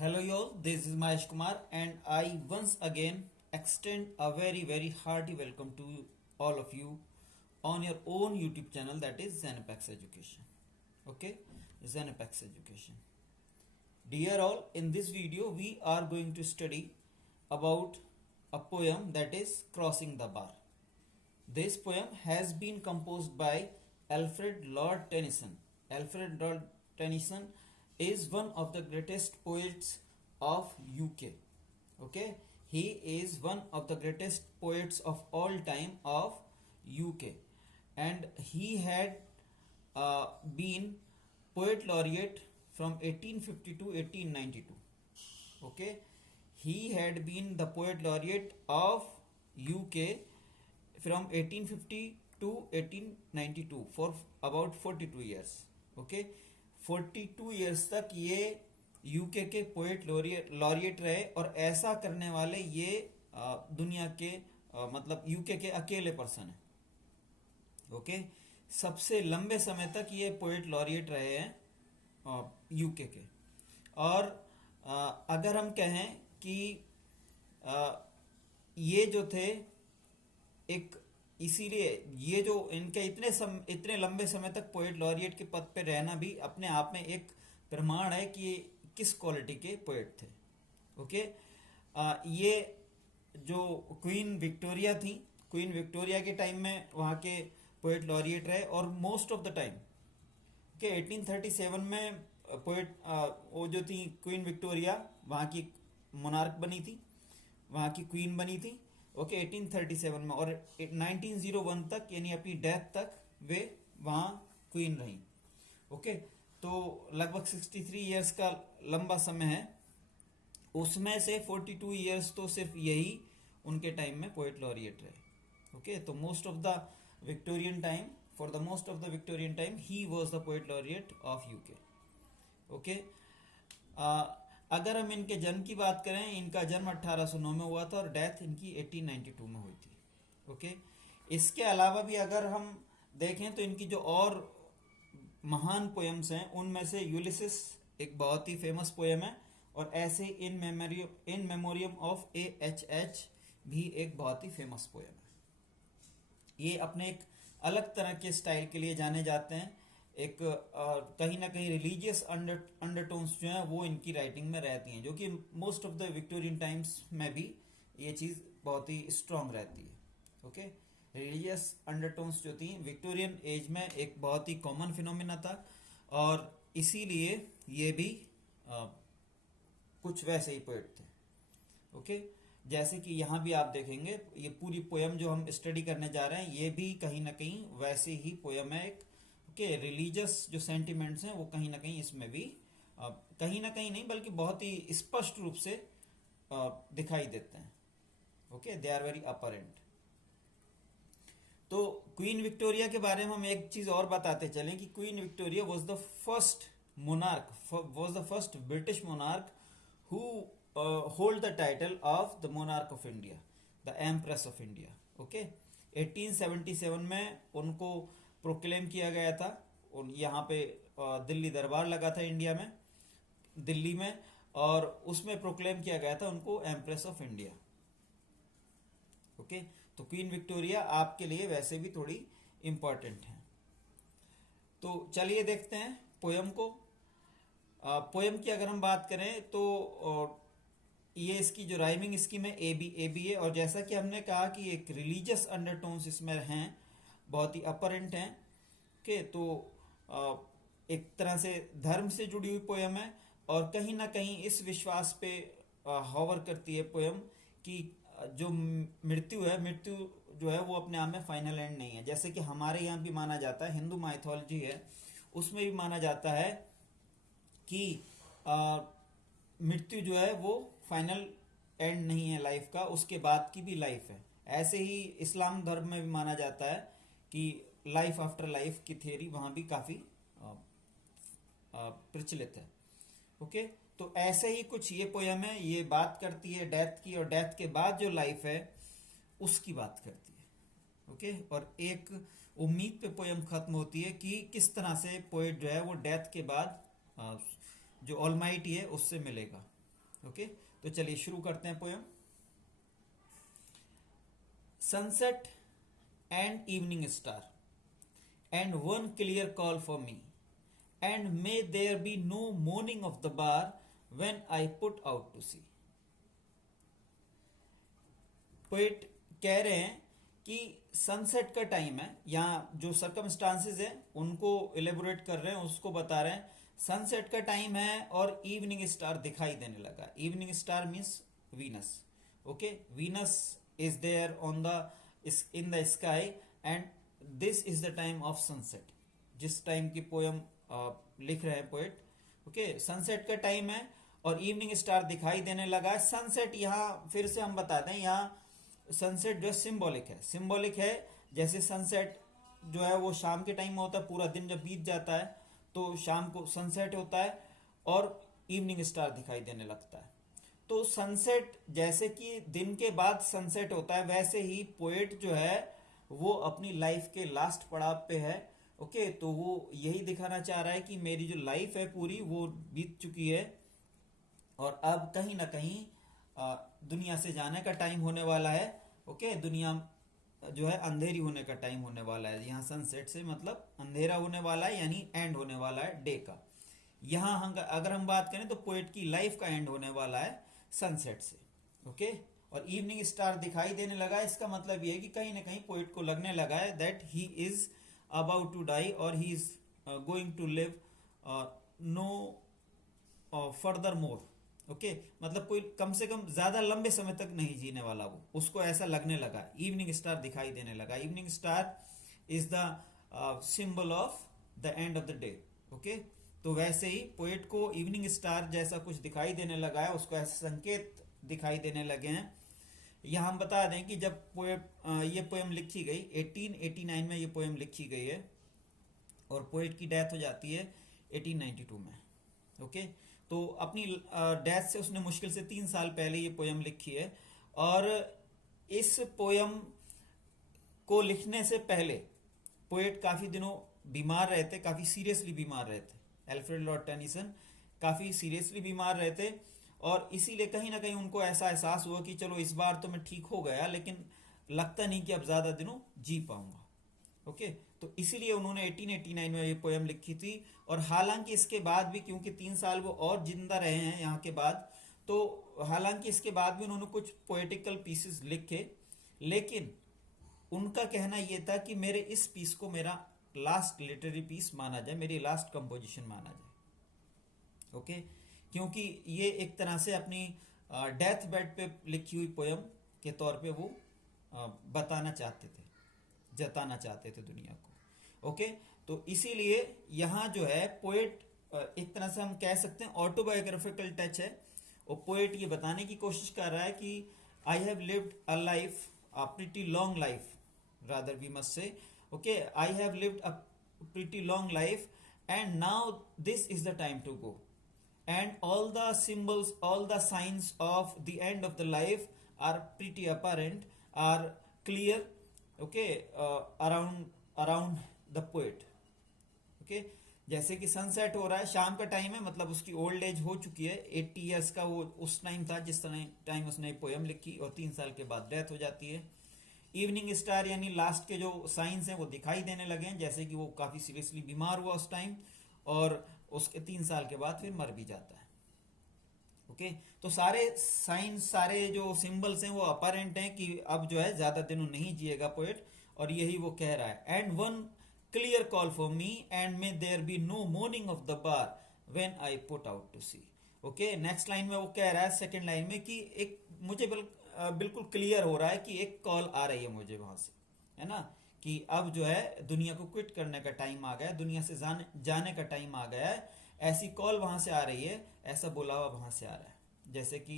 Hello y'all, this is Mahesh Kumar and I once again extend a very hearty welcome to all of you on your own YouTube channel, that is Zenepex Education. Okay, Zenepex Education. Dear all, in this video we are going to study about a poem, that is Crossing the Bar. This poem has been composed by Alfred Lord Tennyson. Alfred Lord Tennyson is one of the greatest poets of UK. Okay, he is one of the greatest poets of all time of UK, and he had been poet laureate from 1850 to 1892. Okay, he had been the poet laureate of UK from 1850 to 1892 for about 42 years. Okay, 42 years तक ये UK के poet laureate रहे, और ऐसा करने वाले ये दुनिया के मतलब यूके के अकेले पर्सन है। ओके, सबसे लंबे समय तक ये पोएट लॉरिएट रहे हैं यूके के। और अगर हम कहें कि ये जो थे एक, इसीलिए ये जो इनके इतने लंबे समय तक पोएट लॉरिएट के पद पे रहना भी अपने आप में एक प्रमाण है कि ये किस क्वालिटी के पोएट थे। ओके, ये जो क्वीन विक्टोरिया थी, क्वीन विक्टोरिया के टाइम में वहाँ के पोएट लॉरिएट रहे, और मोस्ट ऑफ द टाइम के 1837 में पोएट वो जो थी क्वीन विक्टोरिया वहाँ की मोनार्क बनी थी, वहाँ की क्वीन बनी थी। ओके, 1837 में, और 1901 तक यानी अपनी डेथ तक वे वहाँ क्वीन रही। ओके, तो लगभग 63 इयर्स का लंबा समय है, उसमें से 42 इयर्स तो सिर्फ यही उनके टाइम में पोएट लॉरिएट रहे। ओके, तो most of the Victorian time, for the most of the Victorian time he was the poet laureate of UK. Okay, अगर हम इनके जन्म की बात करें, इनका जन्म 1809 में हुआ था और डेथ इनकी 1892 में हुई थी। ओके, इसके अलावा भी अगर हम देखें तो इनकी जो और महान पोएम्स हैं उनमें से यूलिसिस एक बहुत ही फेमस पोएम है, और ऐसे इन मेमोरियम ऑफ AHH भी एक बहुत ही फेमस पोएम है। ये अपने एक अलग तरह के स्टाइल के लिए जाने जाते हैं। एक कहीं ना कहीं रिलीजियस अंडरटोन्स जो है वो इनकी राइटिंग में रहती हैं, जो कि most of the Victorian times में भी ये चीज़ बहुत ही स्ट्रांग रहती है। ओके, रिलीजियस अंडरटोन्स जो थी विक्टोरियन एज में एक बहुत ही कॉमन फिनोमिना था, और इसीलिए ये भी कुछ वैसे ही पोएट थे। ओके, जैसे कि यहाँ भी आप देखेंगे, ये पूरी पोएम जो हम स्टडी करने जा रहे हैं ये भी कहीं ना कहीं वैसे ही पोएम है। एक के रिलीजियस जो सेंटिमेंट्स हैं वो कहीं ना कहीं इसमें भी कहीं ना कहीं नहीं बल्कि बहुत ही स्पष्ट रूप से दिखाई देते हैं। Okay, they are very apparent. तो क्वीन विक्टोरिया के बारे में हम एक चीज और बताते चलें कि queen Victoria was the first monarch, was the first British monarch who hold the title of the monarch of India, the empress of India. Okay, 1877 में उनको प्रोक्लेम किया गया था, और यहाँ पे दिल्ली दरबार लगा था इंडिया में, दिल्ली में, और उसमें प्रोक्लेम किया गया था उनको एम्प्रेस ऑफ इंडिया। ओके, तो क्वीन विक्टोरिया आपके लिए वैसे भी थोड़ी इंपॉर्टेंट है। तो चलिए देखते हैं पोयम को। पोयम की अगर हम बात करें तो ये इसकी जो राइमिंग स्कीम है ए बी है, और जैसा कि हमने कहा कि एक रिलीजियस अंडरटोन्स इसमें हैं, बहुत ही अपरेंट हैं। के तो एक तरह से धर्म से जुड़ी हुई पोयम है, और कहीं ना कहीं इस विश्वास पे हॉवर करती है पोयम कि जो मृत्यु है, मृत्यु जो है वो अपने आप में फाइनल एंड नहीं है। जैसे कि हमारे यहाँ भी माना जाता है, हिंदू माइथोलॉजी है उसमें भी माना जाता है कि मृत्यु जो है वो फाइनल एंड नहीं है लाइफ का, उसके बाद की भी लाइफ है। ऐसे ही इस्लाम धर्म में भी माना जाता है कि लाइफ आफ्टर लाइफ की थियरी वहां भी काफी प्रचलित है। ओके, तो ऐसे ही कुछ ये पोयम है, ये बात करती है डेथ की, और डेथ के बाद जो लाइफ है उसकी बात करती है। ओके, और एक उम्मीद पे पोयम खत्म होती है कि किस तरह से पोएट जो है वो डेथ के बाद जो ऑलमाइटी है उससे मिलेगा। ओके, तो चलिए शुरू करते हैं poem. Sunset and evening star and one clear call for me, and may there be no mourning of the bar when I put out to sea. Poet कह रहे हैं कि सनसेट का टाइम है, यहाँ जो सर्कमस्टांसेस है उनको इलेबोरेट कर रहे हैं, उसको बता रहे हैं। सनसेट का टाइम है और इवनिंग स्टार दिखाई देने लगा। Evening star means Venus. Okay, Venus is there on the in the sky and this is the time of sunset. जिस टाइम की पोयम लिख रहे हैं पोएट, ओके, सनसेट का टाइम है और इवनिंग स्टार दिखाई देने लगा है। सनसेट यहाँ फिर से हम बता दें, यहाँ सनसेट जो सिंबॉलिक है, सिंबॉलिक है। जैसे सनसेट जो है वो शाम के टाइम में होता है, पूरा दिन जब बीत जाता है तो शाम को सनसेट होता है और इवनिंग स्टार दिखाई देने लगता है। तो सनसेट जैसे कि दिन के बाद सनसेट होता है, वैसे ही पोएट जो है वो अपनी लाइफ के लास्ट पड़ाव पे है। ओके, तो वो यही दिखाना चाह रहा है कि मेरी जो लाइफ है पूरी वो बीत चुकी है और अब कहीं ना कहीं दुनिया से जाने का टाइम होने वाला है। ओके, दुनिया जो है अंधेरी होने का टाइम होने वाला है। यहाँ सनसेट से मतलब अंधेरा होने वाला है, यानी एंड होने वाला है डे का। यहाँ हम अगर हम बात करें तो पोएट की लाइफ का एंड होने वाला है सनसेट से। ओके, और इवनिंग स्टार दिखाई देने लगा, इसका मतलब ये है कि कहीं ना कहीं पोएट को लगने लगा है that he is about to die और he is going to live no further more. Okay, मतलब कोई कम से कम ज्यादा लंबे समय तक नहीं जीने वाला, वो उसको ऐसा लगने लगा। इवनिंग स्टार दिखाई देने लगा। Evening star is the symbol of the end of the day. Okay, तो वैसे ही पोएट को इवनिंग स्टार जैसा कुछ दिखाई देने लगा है, उसको ऐसे संकेत दिखाई देने लगे हैं। यह हम बता दें कि जब ये पोएम लिखी गई 1889 में, ये पोएम लिखी गई है और पोएट की डेथ हो जाती है 1892 में। ओके, तो अपनी डेथ से उसने मुश्किल से 3 साल पहले ये पोएम लिखी है। और इस पोएम को लिखने से पहले पोएट काफी दिनों बीमार रहे थे, काफी सीरियसली बीमार रहे थे। एल्फ्रेड लॉर्ड टेनिसन काफी सीरियसली बीमार रहे थे और इसीलिए कहीं ना कहीं उनको ऐसा एहसास हुआ कि चलो इस बार तो मैं ठीक हो गया, लेकिन लगता नहीं कि अब ज्यादा दिनों जी पाऊंगा। ओके, तो इसीलिए उन्होंने 1889 में ये पोएम लिखी थी। और हालांकि इसके बाद भी, क्योंकि 3 साल वो और जिंदा रहे हैं यहाँ के बाद, तो हालांकि इसके बाद भी उन्होंने कुछ पोएटिकल पीसेस लिखे, लेकिन उनका कहना यह था कि मेरे इस पीस को मेरा लास्ट लिटरेरी पीस माना जाए, मेरी लास्ट कंपोजिशन माना जाए। ओके, क्योंकि ये एक तरह से अपनी डेथ बेड पे लिखी हुई पोयम के तौर पे वो बताना चाहते थे, जताना चाहते थे दुनिया को। ओके, तो इसीलिए यहाँ जो है पोएट एक तरह से हम कह सकते हैं ऑटोबायोग्राफिकल टच है। और पोएट ये बताने की कोशिश कर रहा है कि I have lived a life, a pretty long life, rather we must say, okay, I have lived a pretty long life and now this is the time to go, and all the symbols, all the signs of the end of the life are pretty apparent, are clear, okay, around the poet. Okay, जैसे कि sunset हो रहा है, शाम का time है, मतलब उसकी ओल्ड एज हो चुकी है, 80 ईयर्स का वो उस टाइम था जिस टाइम उसने पोएम लिखी, और 3 साल के बाद डेथ हो जाती है। इवनिंग स्टार यानी लास्ट के जो साइंस हैं वो दिखाई देने लगे हैं, जैसे कि वो काफी सीरियसली बीमार हुआ उस टाइम और उसके 3 साल के बाद फिर मर भी जाता है। ओके, तो सारे साइंस, सारे जो सिंबल्स हैं वो अपरेंट हैं कि अब जो है ज्यादा दिनों नहीं जिएगा पोएट, और यही वो कह रहा है। And one clear call for me and may there be no morning of the bar when I put out to sea. Okay, next line में वो कह रहा है, सेकेंड लाइन में, कि एक मुझे बिल्कुल क्लियर हो रहा है कि एक कॉल आ रही है मुझे वहां से, है ना, कि अब जो है दुनिया को क्विट करने का टाइम आ गया, दुनिया से जाने का टाइम आ गया है, ऐसी कॉल वहां से आ रही है, ऐसा बुलावा वहां से आ रहा है। जैसे कि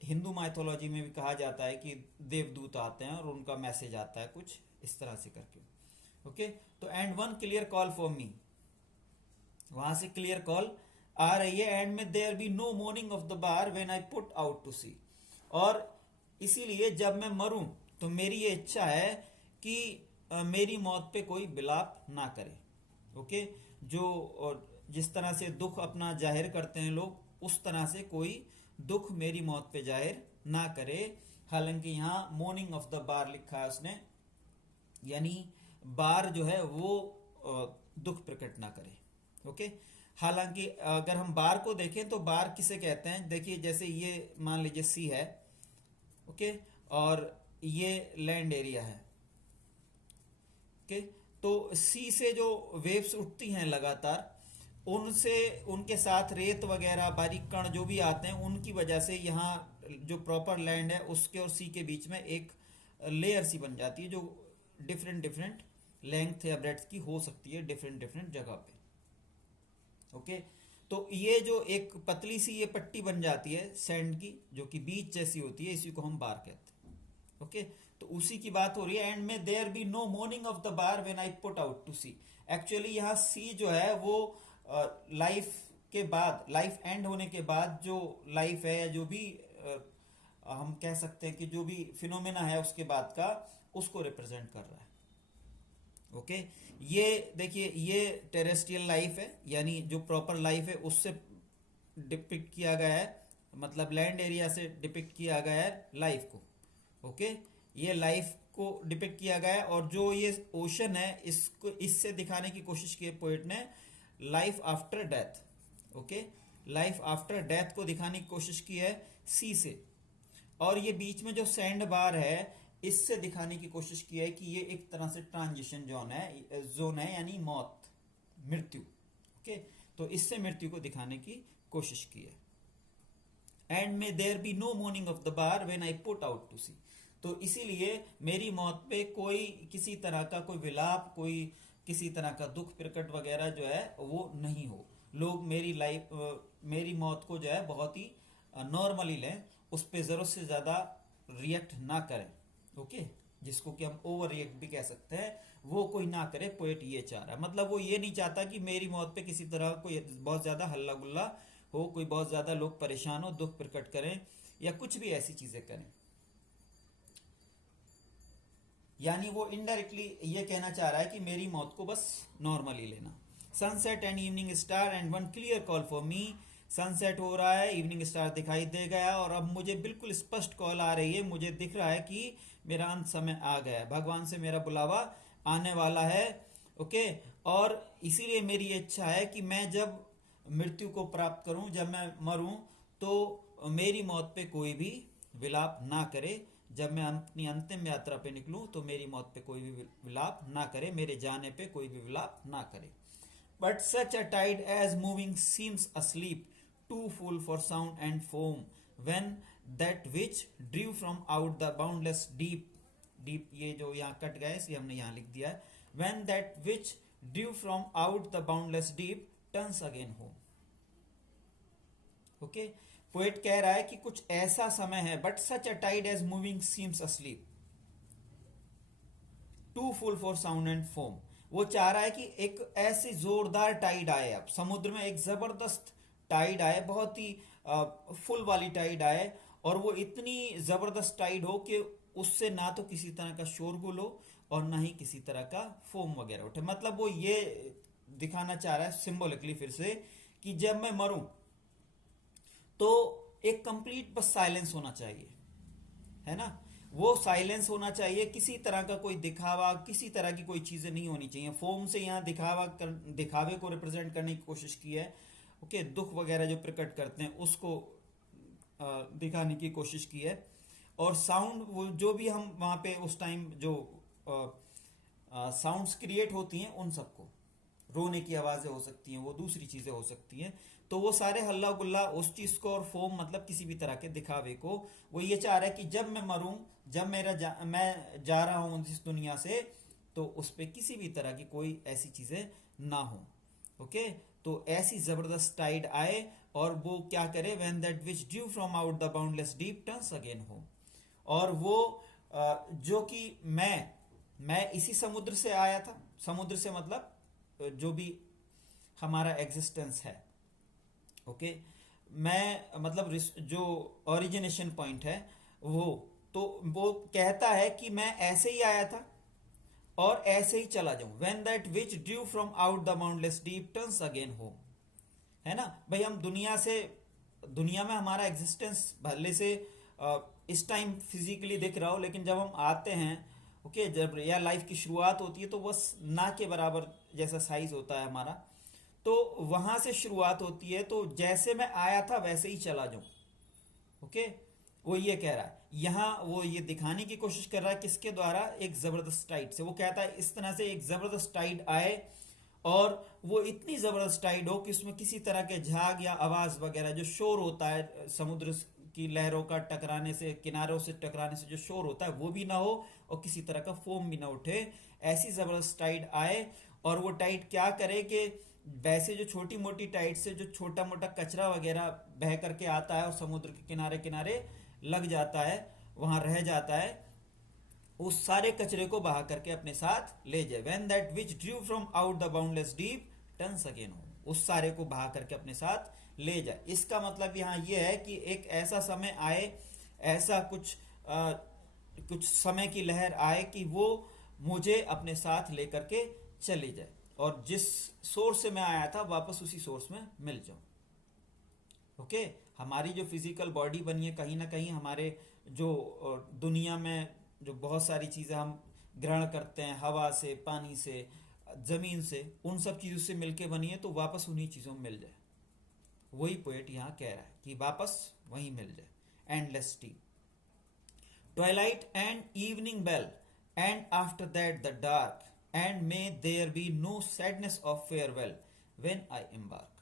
हिंदू माइथोलॉजी में भी कहा जाता है कि देवदूत आते हैं और उनका मैसेज आता है कुछ इस तरह से करके। ओके, तो and one clear call for me, वहां से क्लियर कॉल आ रही है। And may there be no morning of the bar when I put out to sea, और इसीलिए जब मैं मरूं तो मेरी ये इच्छा है कि मेरी मौत पे कोई विलाप ना करे। ओके, जो जिस तरह से दुख अपना जाहिर करते हैं लोग उस तरह से कोई दुख मेरी मौत पे जाहिर ना करे। हालांकि यहाँ मॉर्निंग ऑफ द बार लिखा है उसने, यानी बार जो है वो दुख प्रकट ना करे। ओके, हालांकि अगर हम बार को देखें तो बार किसे कहते हैं, देखिए जैसे ये मान लीजिए सी है, ओके, और ये लैंड एरिया है। ओके, तो सी से जो वेव्स उठती हैं लगातार, उनसे उनके साथ रेत वगैरह बारीक कण जो भी आते हैं, उनकी वजह से यहाँ जो प्रॉपर लैंड है उसके और सी के बीच में एक लेयर सी बन जाती है, जो डिफरेंट डिफरेंट लेंथ या ब्रेड्थ की हो सकती है डिफरेंट डिफरेंट जगह पे। ओके, तो ये जो एक पतली सी ये पट्टी बन जाती है सैंड की, जो कि बीच जैसी होती है, इसी को हम बार कहते हैं। ओके, तो उसी की बात हो रही है। And may there be no morning of the bar when I put out to sea. Actually यहाँ सी जो है वो लाइफ के बाद, लाइफ एंड होने के बाद जो लाइफ है, या जो भी हम कह सकते हैं कि जो भी फिनोमेना है उसके बाद का, उसको रिप्रेजेंट कर रहा है। ओके, ये देखिए ये टेरेस्ट्रियल लाइफ है, यानी जो प्रॉपर लाइफ है उससे डिपिक्ट किया गया है, मतलब लैंड एरिया से डिपिक्ट किया गया है लाइफ को। ओके, ये लाइफ को डिपिक्ट किया गया है, और जो ये ओशन है इसको इससे दिखाने की कोशिश की है पोएट ने, life after death. Okay, life after death को दिखाने की कोशिश की है सी से, और ये बीच में जो सैंड बार है इससे दिखाने की कोशिश की है कि ये एक तरह से ट्रांजिशन जोन है, यानी मौत, मृत्यु। ओके, तो इससे मृत्यु को दिखाने की कोशिश की है। And may there be no morning of the bar when I put out to sea. तो इसीलिए मेरी मौत पे कोई किसी तरह का कोई विलाप, कोई किसी तरह का दुख प्रकट वगैरह जो है वो नहीं हो। लोग मेरी मौत को जो है बहुत ही नॉर्मली लें, उस पर जरूरत से ज्यादा रिएक्ट ना करें। ओके, जिसको कि हम ओवर रिएक्ट भी कह सकते हैं, वो कोई ना करे। पोएट ये चाह रहा है, मतलब वो ये नहीं चाहता कि मेरी मौत पे किसी तरह कोई बहुत ज्यादा हल्ला गुल्ला हो, कोई बहुत ज्यादा लोग परेशान हो, दुख प्रकट करें या कुछ भी ऐसी चीजें करें। यानी वो इनडायरेक्टली ये कहना चाह रहा है कि मेरी मौत को बस नॉर्मली लेना। Sunset and evening star and one clear call for me. Sunset हो रहा है, इवनिंग स्टार दिखाई दे गया, और अब मुझे बिल्कुल स्पष्ट कॉल आ रही है, मुझे दिख रहा है कि मेरा अंत समय आ गया है, भगवान से मेरा बुलावा आने वाला है। ओके, और इसीलिए मेरी इच्छा है कि मैं जब मृत्यु को प्राप्त करूं, जब मैं मरूं, तो मेरी मौत पे कोई भी विलाप ना करे। जब मैं अपनी अंतिम यात्रा पे निकलूं तो मेरी मौत पे कोई भी विलाप ना करे, मेरे जाने पे कोई भी विलाप ना करे। But such a tide as moving seems asleep, too full for sound and foam, when that which drew from out the boundless deep, deep ये जो यहाँ कट गया है इसलिए हमने यहाँ लिख दिया है, when that which drew from out the boundless deep turns again home. Okay, poet कह रहा है कि कुछ ऐसा समय है, but such a tide as moving seems asleep, too full for sound and foam. वो चाह रहा है कि एक ऐसी जोरदार टाइड आए, अब समुद्र में एक जबरदस्त टाइड आए, बहुत ही फुल वाली टाइड आए, और वो इतनी जबरदस्त टाइड हो कि उससे ना तो किसी तरह का शोरगुल हो और ना ही किसी तरह का फोम वगैरह उठे। मतलब वो ये दिखाना चाह रहा है सिंबॉलिकली फिर से कि जब मैं मरूं तो एक कंप्लीट बस साइलेंस होना चाहिए, है ना। वो साइलेंस होना चाहिए, किसी तरह का कोई दिखावा, किसी तरह की कोई चीजें नहीं होनी चाहिए। फोम से यहाँ दिखावे को रिप्रेजेंट करने की कोशिश की है। ओके, दुख वगैरह जो प्रकट करते हैं उसको दिखाने की कोशिश की है। और साउंड, वो जो भी हम वहां पे उस टाइम जो साउंड्स क्रिएट होती हैं, उन सबको, रोने की आवाजें हो सकती हैं, वो दूसरी चीजें हो सकती हैं, तो वो सारे हल्ला गुल्ला उस चीज को, और फोम मतलब किसी भी तरह के दिखावे को, वो ये चाह रहा है कि जब मैं मरूं, जब मैं जा रहा हूं इस दुनिया से, तो उस पर किसी भी तरह की कोई ऐसी चीजें ना हो। ओके, तो ऐसी जबरदस्त टाइड आए और वो क्या करे, when that which due from out the boundless deep turns again home. और वो जो कि मैं इसी समुद्र से आया था, समुद्र से मतलब जो भी हमारा एग्जिस्टेंस है। ओके, मैं मतलब जो ओरिजिनेशन पॉइंट है वो कहता है कि मैं ऐसे ही आया था और ऐसे ही चला जाऊं। When that which due from out the boundless deep turns again home, है ना भाई। हम दुनिया से दुनिया में हमारा एग्जिस्टेंस भले से इस टाइम फिजिकली दिख रहा हो, लेकिन जब हम आते हैं, ओके, जब या लाइफ की शुरुआत होती है तो बस ना के बराबर जैसा साइज होता है हमारा, तो वहां से शुरुआत होती है। तो जैसे मैं आया था वैसे ही चला जाऊं, ओके। वो ये कह रहा है यहाँ, वो ये दिखाने की कोशिश कर रहा है किसके द्वारा, एक जबरदस्त टाइड से। वो कहता है इस तरह से एक जबरदस्त टाइड आए और वो इतनी जबरदस्त टाइड हो कि उसमें किसी तरह के झाग या आवाज वगैरह जो शोर होता है समुद्र की लहरों का टकराने से, किनारों से टकराने से जो शोर होता है वो भी ना हो, और किसी तरह का फोम भी ना उठे। ऐसी जबरदस्त टाइड आए, और वो टाइड क्या करे कि वैसे जो छोटी मोटी टाइड से जो छोटा मोटा कचरा वगैरह बह करके आता है और समुद्र के किनारे किनारे लग जाता है, वहां रह जाता है, उस सारे कचरे को बहा करके अपने साथ ले जाए। When that which drew from out the boundless deep turns again home, उस सारे को बहा करके अपने साथ ले जाए। इसका मतलब यहाँ ये है कि एक ऐसा समय आए, ऐसा कुछ समय की लहर आए कि वो मुझे अपने साथ लेकर के चली जाए, और जिस सोर्स से मैं आया था वापस उसी सोर्स में मिल जाऊं। ओके, हमारी जो फिजिकल बॉडी बनी है, कहीं ना कहीं हमारे जो दुनिया में जो बहुत सारी चीजें हम ग्रहण करते हैं, हवा से, पानी से, जमीन से, उन सब चीजों से मिलके बनी है, तो वापस उन्हीं चीजों में मिल जाए। वही पोएट यहाँ कह रहा है कि वापस वहीं मिल जाए। Endless tea, twilight and evening bell, and after that the dark, and may there be no sadness of farewell when I embark.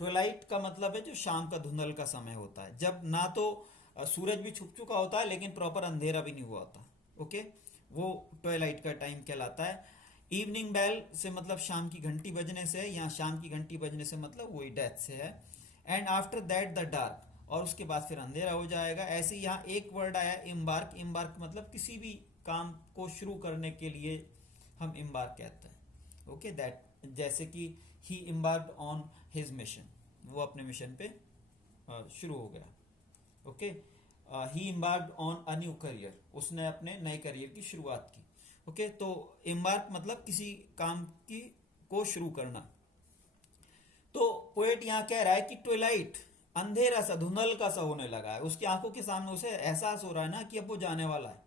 Twilight का मतलब है जो शाम का धुंधल का समय होता है, जब ना तो सूरज भी छुप चुका होता है लेकिन प्रॉपर अंधेरा भी नहीं हुआ होता, ओके, वो ट्वेलाइट का टाइम कहलाता है। इवनिंग बेल से मतलब शाम की घंटी बजने से, यहाँ शाम की घंटी बजने से मतलब वही डेथ से है। And after that the dark, और उसके बाद फिर अंधेरा हो जाएगा। ऐसे यहाँ एक वर्ड आया इम्बार्क। इम्बार्क मतलब किसी भी काम को शुरू करने के लिए हम इम्बार्क कहते हैं, ओके, दैट, जैसे कि ही इम्बार्क्ड ऑन हिज मिशन, वो अपने मिशन पे शुरू हो गया, okay. He embarked on a new career, उसने अपने नए करियर की शुरुआत की, ओके। तो इम्बार्क मतलब किसी काम की को शुरू करना। तो पोएट यहाँ कह रहा है कि ट्विलाइट, अंधेरा सा, धुंधल का सा होने लगा है, उसकी आंखों के सामने उसे एहसास हो रहा है ना कि अब वो जाने वाला है।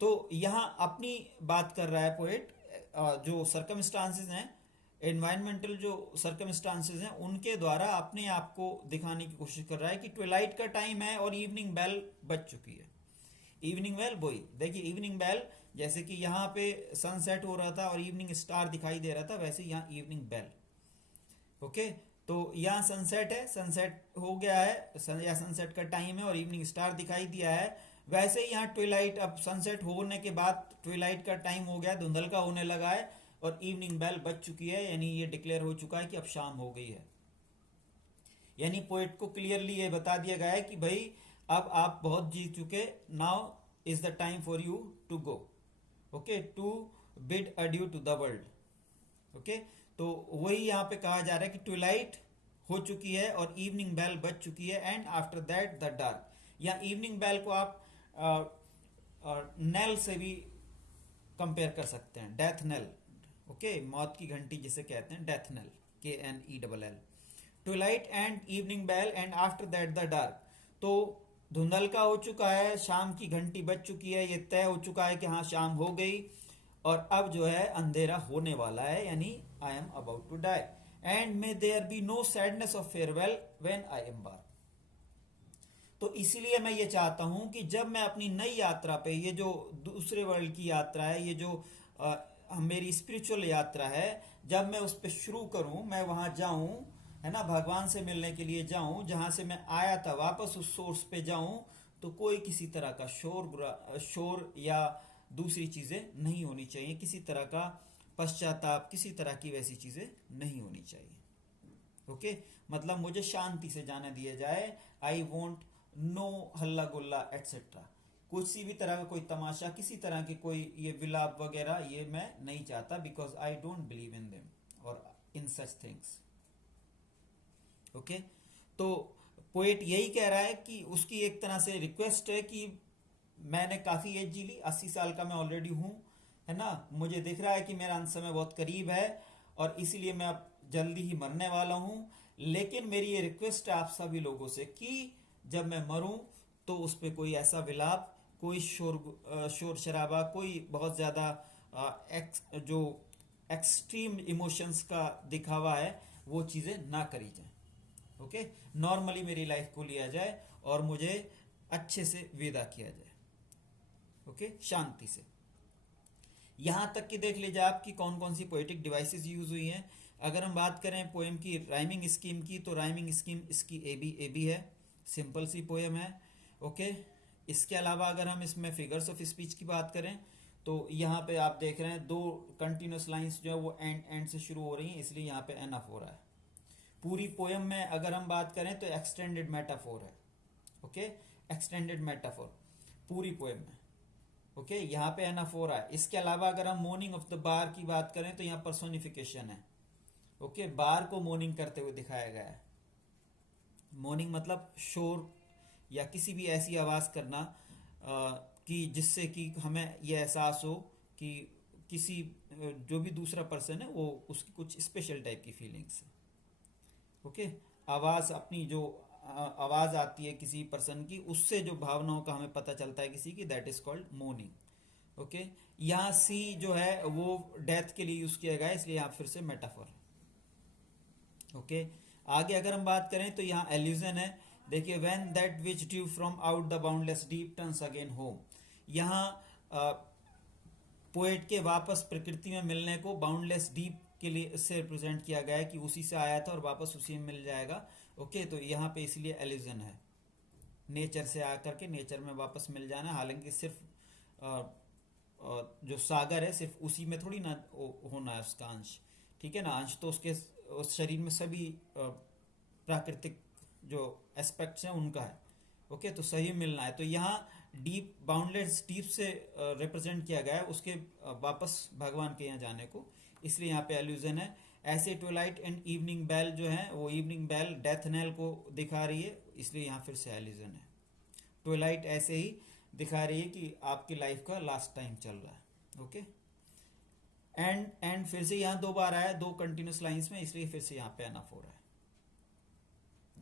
तो यहाँ अपनी बात कर रहा है पोएट, जो सर्कमस्टांसेस हैं, एनवायरमेंटल जो सर्कमस्टांसेस हैं, उनके द्वारा अपने आप को दिखाने की कोशिश कर रहा है कि ट्विलाइट का टाइम है और इवनिंग बेल बज चुकी है। इवनिंग बेल वही देखिए, इवनिंग बेल जैसे कि यहाँ पे सनसेट हो रहा था और इवनिंग स्टार दिखाई दे रहा था, वैसे यहाँ इवनिंग बेल, ओके। तो यहाँ सनसेट है, सनसेट हो गया है, या सनसेट का टाइम है और इवनिंग स्टार दिखाई दिया है। वैसे ही यहाँ ट्विलाइट, अब सनसेट होने के बाद ट्विलाइट का टाइम हो गया, धुंधल का होने लगा है और इवनिंग बेल बज चुकी है, यानी ये डिक्लेयर हो चुका है कि अब शाम हो गई है। यानी पोएट को क्लियरली ये बता दिया गया है कि भाई अब आप बहुत जीत चुके, now is the time for you to go, okay, to bid adieu to the world, okay. तो वही यहाँ पे कहा जा रहा है कि ट्विलाइट हो चुकी है और इवनिंग बेल बज चुकी है, and after that the dark. या इवनिंग बेल को आप नेल से भी कंपेयर कर सकते हैं, डेथ नेल, ओके, मौत की घंटी जिसे कहते हैं, death knell, KNELL। Twilight and evening bell and after that the dark, तो धुंधल का हो चुका है, शाम की घंटी बज चुकी है, ये तय हो चुका है कि हाँ शाम हो गई, और अब जो है अंधेरा होने वाला है, यानी I am about to die. And may there be no sadness of farewell when I embark. तो इसीलिए मैं ये चाहता हूं कि जब मैं अपनी नई यात्रा पे, ये जो दूसरे वर्ल्ड की यात्रा है, ये जो मेरी स्पिरिचुअल यात्रा है, जब मैं उस पर शुरू करूं, मैं वहां जाऊं, है ना, भगवान से मिलने के लिए जाऊं, जहां से मैं आया था वापस उस सोर्स पे जाऊं, तो कोई किसी तरह का शोर या दूसरी चीजें नहीं होनी चाहिए, किसी तरह का पश्चाताप, किसी तरह की वैसी चीजें नहीं होनी चाहिए, ओके। मतलब मुझे शांति से जाने दिया जाए। आई वॉन्ट नो हल्ला गुल्ला एटसेट्रा, किसी भी तरह का कोई तमाशा, किसी तरह के कोई ये विलाप वगैरह, ये मैं नहीं चाहता, because I don't believe in them और इन सच थिंग्स, ओके। तो पोएट यही कह रहा है कि उसकी एक तरह से रिक्वेस्ट है कि मैंने काफी एज जी ली, 80 साल का मैं ऑलरेडी हूं, है ना, मुझे दिख रहा है कि मेरा अंत समय बहुत करीब है और इसीलिए मैं अब जल्दी ही मरने वाला हूं। लेकिन मेरी ये रिक्वेस्ट है आप सभी लोगों से कि जब मैं मरूं तो उस पे कोई ऐसा विलाप, कोई शोर शराबा, कोई बहुत ज्यादा जो एक्सट्रीम इमोशंस का दिखावा है वो चीजें ना करी जाए। ओके, नॉर्मली मेरी लाइफ को लिया जाए और मुझे अच्छे से विदा किया जाए। ओके, शांति से। यहां तक कि देख लीजिए आप कि कौन कौन सी पोएटिक डिवाइसेस यूज हुई हैं। अगर हम बात करें पोएम की राइमिंग स्कीम की, तो राइमिंग स्कीम इसकी ए बी है, सिंपल सी पोएम है। ओके, इसके अलावा अगर हम इसमें फिगर्स ऑफ स्पीच की बात करें तो यहाँ पे आप देख रहे हैं दो कंटिन्यूस लाइंस जो है वो एंड से शुरू हो रही हैं, इसलिए यहाँ पे एनफ हो रहा है। पूरी पोएम में अगर हम बात करें तो एक्सटेंडेड मेटाफोर है। ओके, एक्सटेंडेड मेटाफोर पूरी पोएम में। ओके, यहाँ पे एनफ हो रहा है। इसके अलावा अगर हम मॉर्निंग ऑफ द बार की बात करें तो यहाँ पर्सोनिफिकेशन है। ओके, बार को मॉर्निंग करते हुए दिखाया गया है। मॉर्निंग मतलब शोर या किसी भी ऐसी आवाज करना कि जिससे कि हमें यह एहसास हो कि किसी जो भी दूसरा पर्सन है वो उसकी कुछ स्पेशल टाइप की फीलिंग्स है। ओके, आवाज अपनी जो आवाज आती है किसी पर्सन की, उससे जो भावनाओं का हमें पता चलता है किसी की, that is called morning. Okay, यहाँ सी जो है वो डेथ के लिए यूज किया गया है, इसलिए यहाँ फिर से मेटाफर। ओके, आगे अगर हम बात करें तो यहाँ एल्यूजन है। देखिए, when that which due from out the boundless deep turns again home. यहाँ पोएट के वापस प्रकृति में मिलने को बाउंडलेस डीप के लिए से रिप्रेजेंट किया गया है कि उसी से आया था और वापस उसी में मिल जाएगा। ओके, तो यहाँ पे इसलिए एल्यूजन है, नेचर से आकर के नेचर में वापस मिल जाना। हालांकि सिर्फ जो सागर है सिर्फ उसी में थोड़ी ना होना है उसका अंश, ठीक है ना। अंश तो उसके उस शरीर में सभी प्राकृतिक जो एस्पेक्ट्स हैं उनका है। ओके, तो सही मिलना है। तो यहाँ डीप, बाउंडलेस डीप से रिप्रेजेंट किया गया है उसके वापस भगवान के यहाँ जाने को, इसलिए यहाँ पे एल्यूजन है। ऐसे ट्विलाइट एंड इवनिंग बेल जो है वो इवनिंग बेल डेथ नेल को दिखा रही है, इसलिए यहाँ फिर से एल्यूजन है। ट्विलाइट ऐसे ही दिखा रही है कि आपकी लाइफ का लास्ट टाइम चल रहा है। ओके, एंड फिर से यहाँ दो बार आया, दो कंटिन्यूस लाइंस में, इसलिए फिर से यहाँ पे एनफ हो रहा है।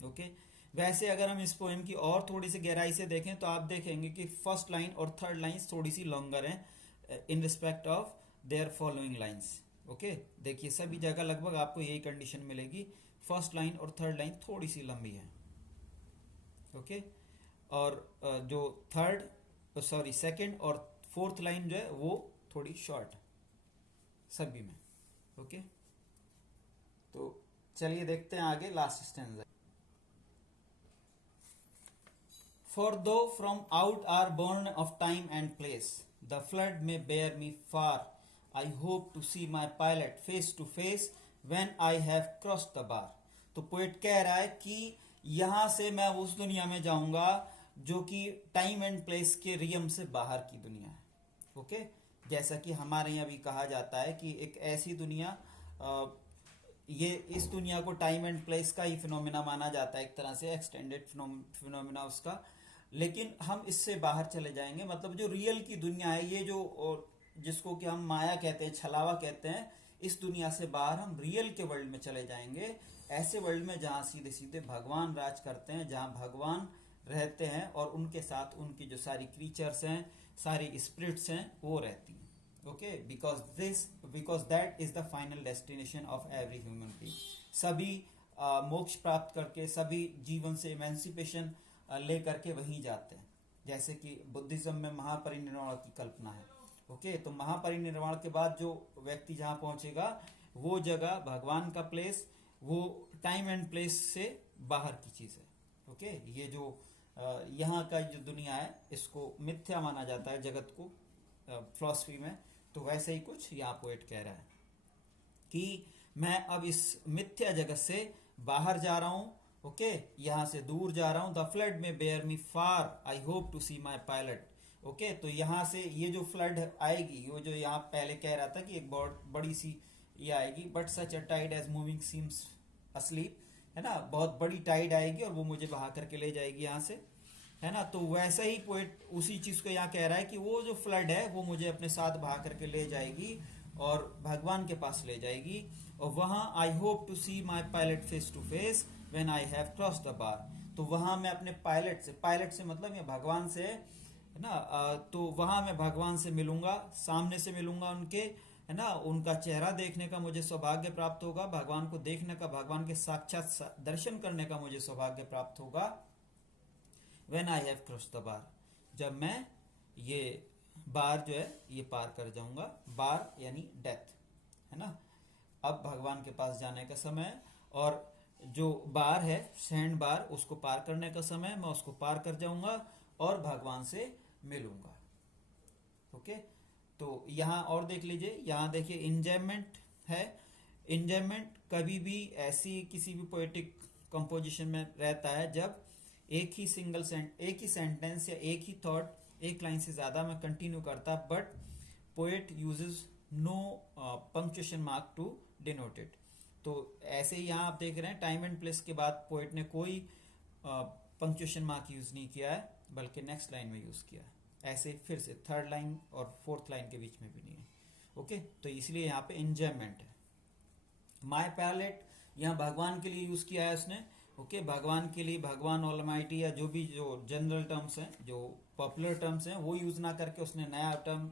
ओके, वैसे अगर हम इस पोएम की और थोड़ी सी गहराई से देखें तो आप देखेंगे कि फर्स्ट लाइन और थर्ड लाइंस थोड़ी सी लॉन्गर हैं in respect of their following lines. Okay, देखिए सभी जगह लगभग आपको यही कंडीशन मिलेगी, फर्स्ट लाइन और थर्ड लाइन थोड़ी सी लंबी है। ओके, और जो सेकंड और फोर्थ लाइन जो है वो थोड़ी शॉर्ट सभी में। ओके, तो चलिए देखते हैं आगे last stanza. For though from out are born of time and place, the flood may bear me far. I hope to see my pilot face to face when I have crossed the bar. तो poet कह रहा है कि यहां से मैं उस दुनिया में जाऊंगा जो कि टाइम एंड प्लेस के रियम से बाहर की दुनिया है। ओके, जैसा कि हमारे यहाँ भी कहा जाता है कि एक ऐसी दुनिया, ये इस दुनिया को टाइम एंड प्लेस का ही फिनोमिना माना जाता है, एक तरह से एक्सटेंडेड फिनोमिना उसका, लेकिन हम इससे बाहर चले जाएंगे। मतलब जो रियल की दुनिया है, ये जो जिसको कि हम माया कहते हैं, छलावा कहते हैं, इस दुनिया से बाहर हम रियल के वर्ल्ड में चले जाएंगे। ऐसे वर्ल्ड में जहाँ सीधे सीधे भगवान राज करते हैं, जहाँ भगवान रहते हैं और उनके साथ उनकी जो सारी क्रीचर्स हैं, सारी स्पिरिट्स हैं, वो रहती हैं। Okay, because that is the final destination of every human being. सभी मोक्ष प्राप्त करके, सभी जीवन से इमेंसिपेशन लेकर के वहीं जाते हैं। जैसे कि बुद्धिज्म में महापरिनिर्वाण की कल्पना है। ओके, तो महापरिनिर्वाण के बाद जो व्यक्ति जहां पहुंचेगा वो जगह भगवान का प्लेस, वो टाइम एंड प्लेस से बाहर की चीज है। ओके, ये जो यहाँ का जो दुनिया है इसको मिथ्या माना जाता है जगत को फिलॉसफी में, तो वैसे ही कुछ यहाँ पोएट कह रहा है कि मैं अब इस मिथ्या जगत से बाहर जा रहा हूं। ओके, यहां से दूर जा रहा हूं। The flood may bear me far, I hope to see my pilot. Okay, तो यहां से ये जो फ्लड आएगी, वो जो यहाँ पहले कह रहा था कि एक बहुत बड़ी सी ये आएगी, but such a tide as moving seems asleep, है ना, बहुत बड़ी टाइड आएगी और वो मुझे बहा करके ले जाएगी यहाँ से, है ना। तो वैसा ही पोएट उसी चीज को यहाँ कह रहा है कि वो जो फ्लड है वो मुझे अपने साथ बहा करके ले जाएगी और भगवान के पास ले जाएगी। और वहां I hope to see my pilot face to face when I have cross the bar. तो वहां मैं अपने पायलट से मतलब ये भगवान से है ना, तो वहां मैं भगवान से मिलूंगा, सामने से मिलूंगा उनके, है ना, उनका चेहरा देखने का मुझे सौभाग्य प्राप्त होगा, भगवान को देखने का, भगवान के साक्षात दर्शन करने का मुझे सौभाग्य प्राप्त होगा। When I have cross the बार, जब मैं ये बार जो है ये पार कर जाऊंगा, बार यानी डेथ, है ना। अब भगवान के पास जाने का समय है, और जो बार है सैंड बार, उसको पार करने का समय, मैं उसको पार कर जाऊंगा और भगवान से मिलूंगा। ओके, तो यहां और देख लीजिए, यहां देखिए इंजॉयमेंट है। इंजॉयमेंट कभी भी ऐसी किसी भी पोएटिक कंपोजिशन में रहता है जब एक ही सेंटेंस या एक ही थॉट एक लाइन से ज्यादा में कंटिन्यू करता, but poet uses no punctuation mark to denote it. तो ऐसे ही यहाँ आप देख रहे हैं टाइम एंड प्लेस के बाद पोएट ने कोई पंक्चुएशन मार्क यूज नहीं किया है, बल्कि नेक्स्ट लाइन में यूज किया है। ऐसे फिर से थर्ड लाइन और फोर्थ लाइन के बीच में भी नहीं है। ओके, तो इसलिए यहाँ पे एंजॉयमेंट है। माय पैलेट यहाँ भगवान के लिए यूज किया है उसने। ओके, भगवान के लिए, भगवान ऑलमाइटी या जो भी जो जनरल टर्म्स हैं, जो पॉपुलर टर्म्स हैं, वो यूज ना करके उसने नया टर्म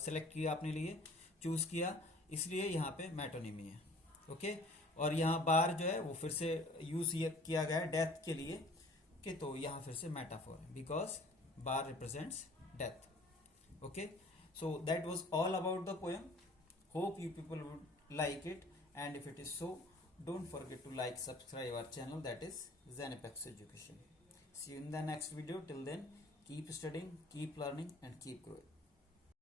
सेलेक्ट किया अपने लिए, चूज किया, इसलिए यहाँ पे मेटोनिमी है। ओके, और यहाँ बार जो है वो फिर से यूज किया गया है डेथ के लिए। ओके, तो यहाँ फिर से मेटाफोर है, because bar represents death. Okay, so that was all about the poem. Hope you people would like it, and if it is so, don't forget to like, subscribe our channel, that is Zenepex Education. See you in the next video. Till then, keep studying, keep learning, and keep growing.